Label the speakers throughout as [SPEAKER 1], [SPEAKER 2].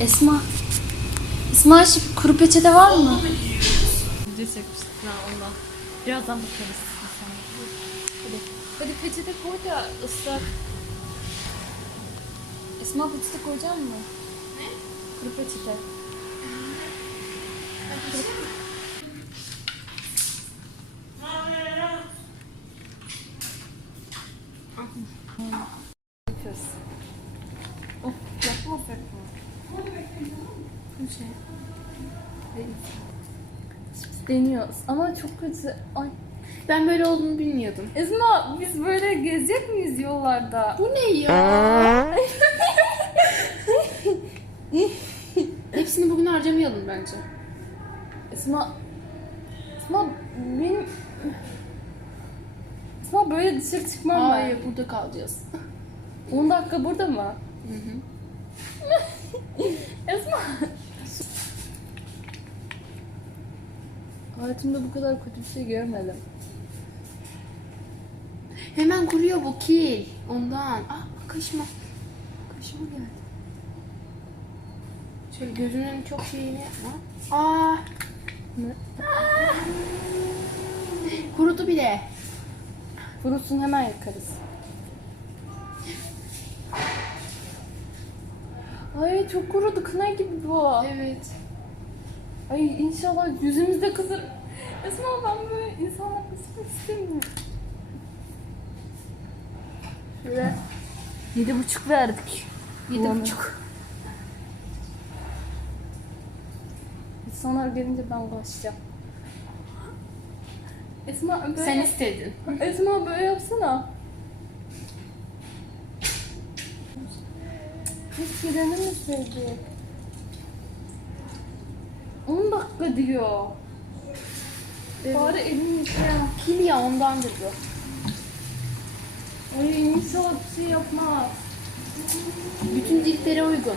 [SPEAKER 1] Esma. Esma şu kuru peçete var mı?
[SPEAKER 2] Video çekmiştik ya Allah. Birazdan bakarız. Hadi. Hadi peçete koy da ıslak.
[SPEAKER 1] Esma peçete koyacak mı? Ne? Kuru peçete. Yapıyoruz. Oh, yapmasak mı? Bir şey. Biz deniyoruz ama çok kötü. Ay.
[SPEAKER 2] Ben böyle olduğunu bilmiyordum.
[SPEAKER 1] Esma biz böyle gezecek miyiz yollarda?
[SPEAKER 2] Bu ne ya? Hepsini bugün harcamayalım bence.
[SPEAKER 1] Esma Esma benim Esma böyle dışarı çıkmam ben.
[SPEAKER 2] Hayır burada kalacağız.
[SPEAKER 1] 10 dakika burada mı?
[SPEAKER 2] Hı hı.
[SPEAKER 1] Esma. Hayatımda bu kadar kötü bir şey görmedim.
[SPEAKER 2] Hemen kuruyor bu kil. Ondan. Ah kaşıma. Kaşıma geldi. Şöyle gözünün çok şeyini yapma. Aa.
[SPEAKER 1] Ne?
[SPEAKER 2] Aa. Kurudu bile.
[SPEAKER 1] Kurusun hemen yakarız. Ay çok kurudu kına gibi bu.
[SPEAKER 2] Evet.
[SPEAKER 1] Ay inşallah yüzümüzde kızır. Esma ben böyle insanlar kızmak istemiyorum. Şöyle yedi buçuk verdik.
[SPEAKER 2] Yedi buçuk.
[SPEAKER 1] İnsanlar gelince ben kaçacağım. Esma böyle...
[SPEAKER 2] Sen istedin.
[SPEAKER 1] Esma böyle yapsana. Hiç gireni mi sevdi? 10 dakika diyor. Bari elini yıkayalım.
[SPEAKER 2] Kil ya ondandır bu.
[SPEAKER 1] Ay inşallah bir şey yapmaz.
[SPEAKER 2] Bütün ciltlere uygun.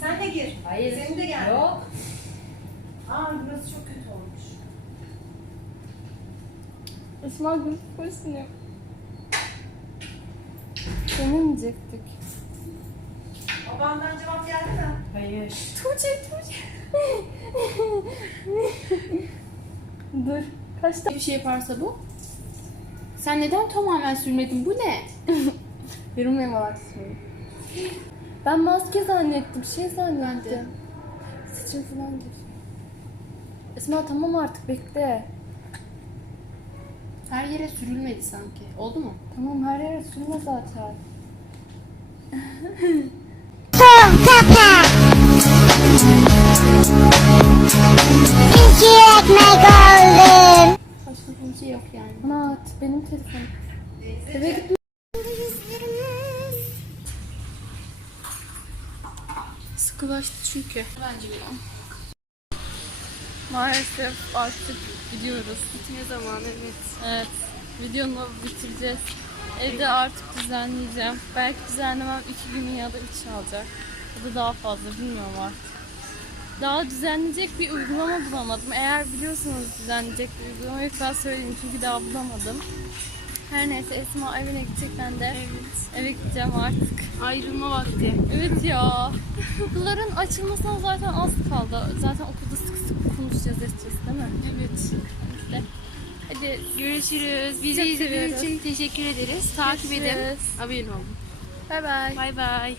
[SPEAKER 3] Sen de gir.
[SPEAKER 1] Hayır.
[SPEAKER 3] Senin de gel.
[SPEAKER 1] Yok.
[SPEAKER 3] Aa burası çok kötü olmuş.
[SPEAKER 1] Esma gül koşsun Denemeyecektik.
[SPEAKER 3] Babandan cevap geldi mi? Hayır.
[SPEAKER 1] Tuğçe, Tuğçe. Dur. Kaç
[SPEAKER 2] Bir şey yaparsa bu. Sen neden tamamen sürmedin? Bu ne?
[SPEAKER 1] Yürümeye var. Ben maske zannettim, şey zannettim. Saçım falan gir. Esma tamam artık bekle.
[SPEAKER 2] Her yere sürülmedi sanki. Oldu mu?
[SPEAKER 1] Tamam her yere sürme zaten.
[SPEAKER 4] İki ekmek aldım.
[SPEAKER 2] Başka bir şey yok yani.
[SPEAKER 1] Ana benim telefonum. Eve gitme.
[SPEAKER 2] Sıkılaştı çünkü. Bence bu.
[SPEAKER 1] Maalesef artık gidiyoruz.
[SPEAKER 2] Bitme zamanı evet.
[SPEAKER 1] Evet. Videonu bitireceğiz. Evde artık düzenleyeceğim. Belki düzenlemem iki gün ya da üç alacak. Ya da daha fazla bilmiyorum artık. Daha düzenleyecek bir uygulama bulamadım. Eğer biliyorsanız düzenleyecek bir uygulama lütfen söyleyin çünkü daha bulamadım. Her neyse Esma evine gidecek ben de eve gideceğim artık.
[SPEAKER 2] Ayrılma vakti.
[SPEAKER 1] Evet ya. Okulların açılmasına zaten az kaldı. Zaten okulda sık sık konuşacağız edeceğiz değil mi?
[SPEAKER 2] Evet.
[SPEAKER 1] İşte. Hadi
[SPEAKER 2] Görüşürüz. Bizi
[SPEAKER 1] Çok
[SPEAKER 2] izlediğiniz
[SPEAKER 1] seviyoruz.
[SPEAKER 2] için teşekkür ederiz. Takip edin.
[SPEAKER 1] Görüşürüz.
[SPEAKER 2] Abone olun.
[SPEAKER 1] bay bay.
[SPEAKER 2] Bay bay.